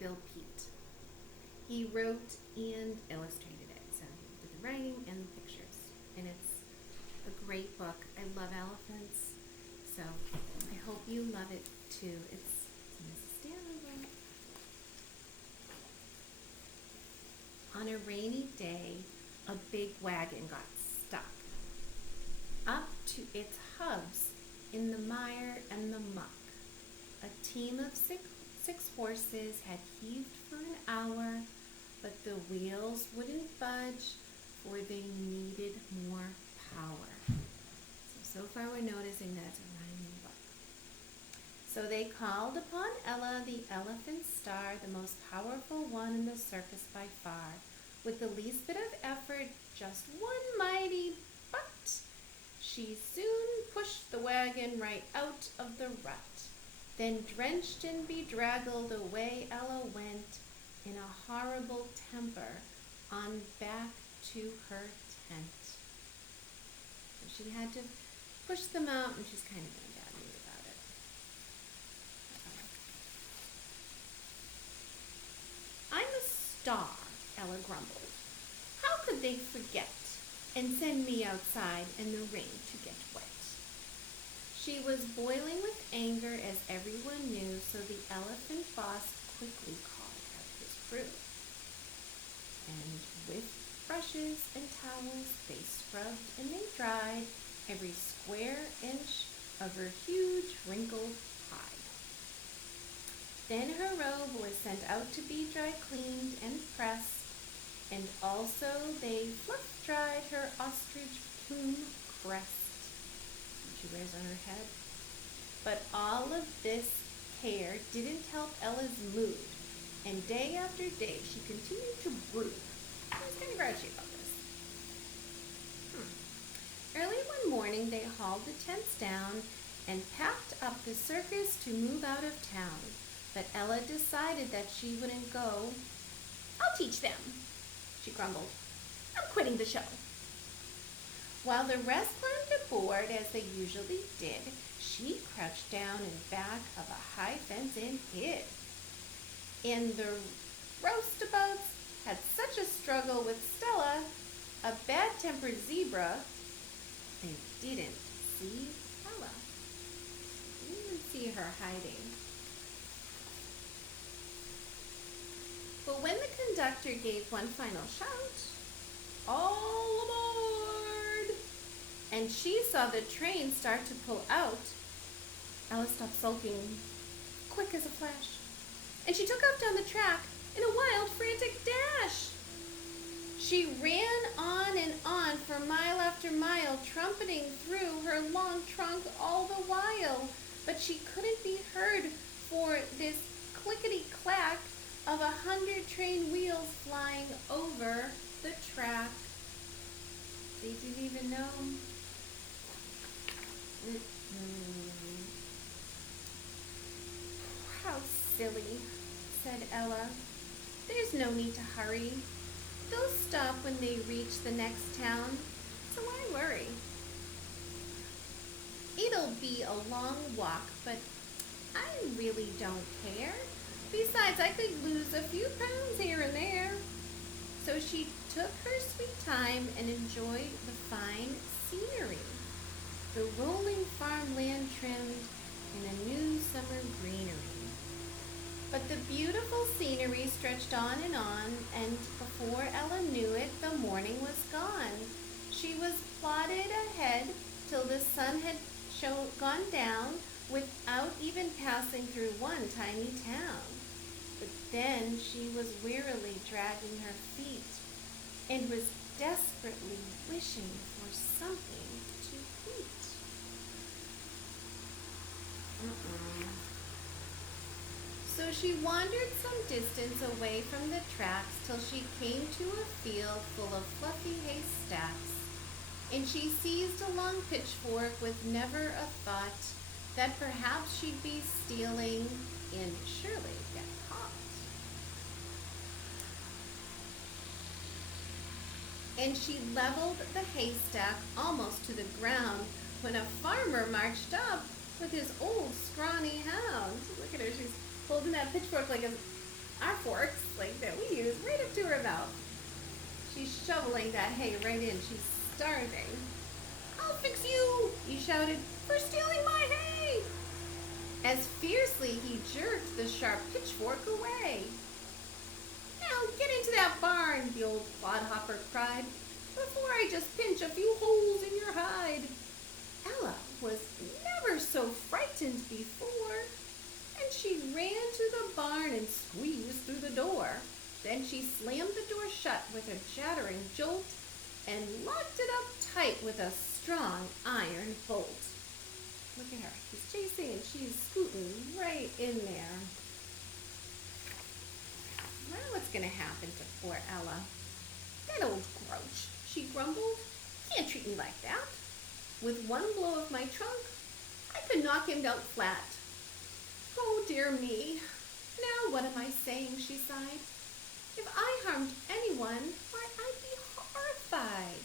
Bill Peet. He wrote and illustrated it, so he did the writing and the pictures. And it's a great book. I love elephants, so I hope you love it too. It's Mrs. Stanley. On a rainy day, a big wagon got stuck up to its hubs in the mire and the muck. A team of six horses had heaved for an hour, but the wheels wouldn't budge, for they needed more power. So far we're noticing that it's a rhyming book. So they called upon Ella, the elephant star, the most powerful one in the circus by far. With the least bit of effort, just one mighty butt, she soon pushed the wagon right out of the rut. Then drenched and bedraggled away Ella went, in a horrible temper, on back to her tent. So she had to push them out, and she's kind of in a bad mood about it. I'm a star, Ella grumbled. How could they forget and send me outside in the rain to get wet? She was boiling with anger, as everyone knew, so the elephant boss quickly called out his crew. And with brushes and towels, they scrubbed and they dried every square inch of her huge wrinkled hide. Then her robe was sent out to be dry cleaned and pressed, and also they fluff dried her ostrich plume crest she wears on her head. But all of this care didn't help Ella's mood, and day after day she continued to brood. I was kind of grouchy about this. Early one morning they hauled the tents down and packed up the circus to move out of town. But Ella decided that she wouldn't go. I'll teach them, she grumbled. I'm quitting the show. While the rest climbed aboard, as they usually did, she crouched down in back of a high fence and hid. And the roustabouts had such a struggle with Stella, a bad-tempered zebra, they didn't see Ella. They didn't even see her hiding. But when the conductor gave one final shout, all aboard! And she saw the train start to pull out, Ella stopped sulking, quick as a flash, and she took off down the track in a wild, frantic dash. She ran on and on for mile after mile, trumpeting through her long trunk all the while, but she couldn't be heard for this clickety-clack of 100 train wheels flying over the track. They didn't even know. How silly, said Ella. There's no need to hurry. They'll stop when they reach the next town, so why worry? It'll be a long walk, but I really don't care. Besides, I could lose a few pounds here and there. So she took her sweet time and enjoyed the fine scenery. The rolling farmland trimmed in a new summer greenery. But the beautiful scenery stretched on, and before Ella knew it, the morning was gone. She was plodded ahead till the sun had gone down without even passing through one tiny town. But then she was wearily dragging her feet and was desperately wishing for something to eat. So she wandered some distance away from the tracks till she came to a field full of fluffy haystacks, and she seized a long pitchfork with never a thought that perhaps she'd be stealing and surely get caught. And she leveled the haystack almost to the ground when a farmer marched up with his old scrawny hound. Look at her, she's holding that pitchfork like a our forks, like that we use, right up to her mouth. She's shoveling that hay right in. She's starving. I'll fix you, he shouted, for stealing my hay. As fiercely he jerked the sharp pitchfork away. Now get into that barn, the old clodhopper cried, before I just pinch a few holes in your hide. Ella was never so frightened before, and she ran to the barn and squeezed through the door. Then she slammed the door shut with a jattering jolt and locked it up tight with a strong iron bolt. Look at her. He's chasing and she's scooting right in there. Now what's going to happen to poor Ella? That old grouch, she grumbled. Can't treat me like that. With one blow of my trunk, I could knock him down flat. Oh, dear me. Now what am I saying, she sighed. If I harmed anyone, why, I'd be horrified.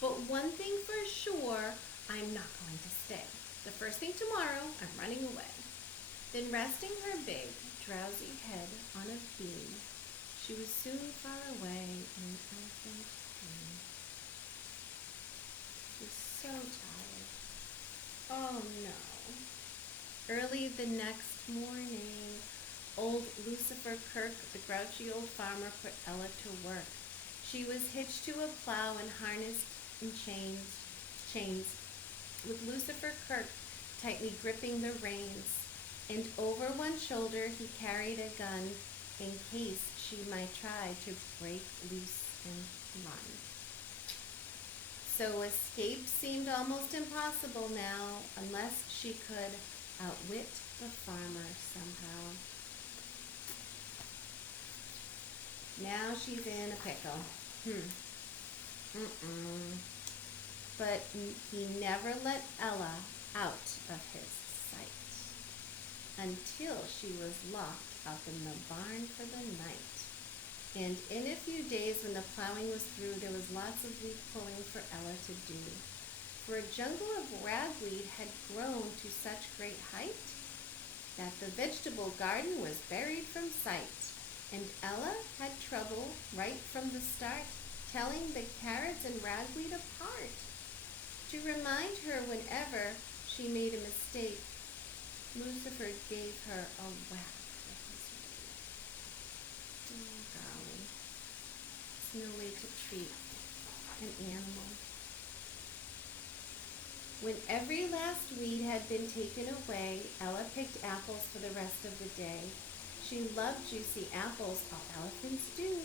But one thing for sure, I'm not going to stay. The first thing tomorrow, I'm running away. Then resting her big, drowsy head on a beam, she was soon far away in an elephant dream. She was so tired. Oh no. Early the next morning, old Lucifer Kirk, the grouchy old farmer, put Ella to work. She was hitched to a plow and harnessed in chains, with Lucifer Kirk tightly gripping the reins, and over one shoulder he carried a gun in case she might try to break loose and run. So escape seemed almost impossible now, unless she could outwit the farmer somehow. Now she's in a pickle. But he never let Ella out of his sight until she was locked up in the barn for the night. And in a few days, when the plowing was through, there was lots of weed pulling for Ella to do. For a jungle of ragweed had grown to such great height that the vegetable garden was buried from sight. And Ella had trouble right from the start telling the carrots and ragweed apart. To remind her whenever she made a mistake, Lucifer gave her a whack with his rake. Oh, golly. It's no way to treat an animal. When every last weed had been taken away, Ella picked apples for the rest of the day. She loved juicy apples, all elephants do.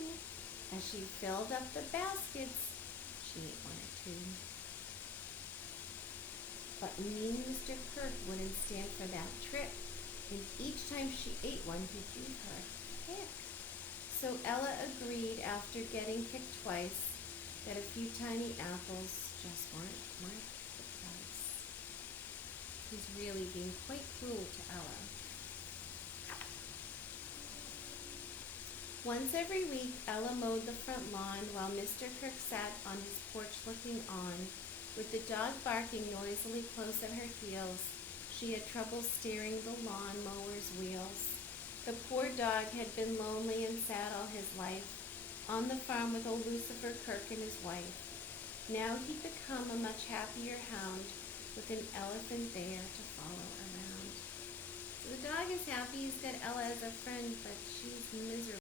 As she filled up the baskets, she ate one or two. But mean Mr. Kirk wouldn't stand for that trick, and each time she ate one, he gave her a kick. So Ella agreed, after getting kicked twice, that a few tiny apples just weren't worth the price. He's really being quite cruel to Ella. Once every week, Ella mowed the front lawn while Mr. Kirk sat on his porch looking on. With the dog barking noisily close at her heels, she had trouble steering the lawn mower's wheels. The poor dog had been lonely and sad all his life, on the farm with old Lucifer Kirk and his wife. Now he'd become a much happier hound, with an elephant there to follow around. So the dog is happy he's got Ella as a friend, but she's miserable.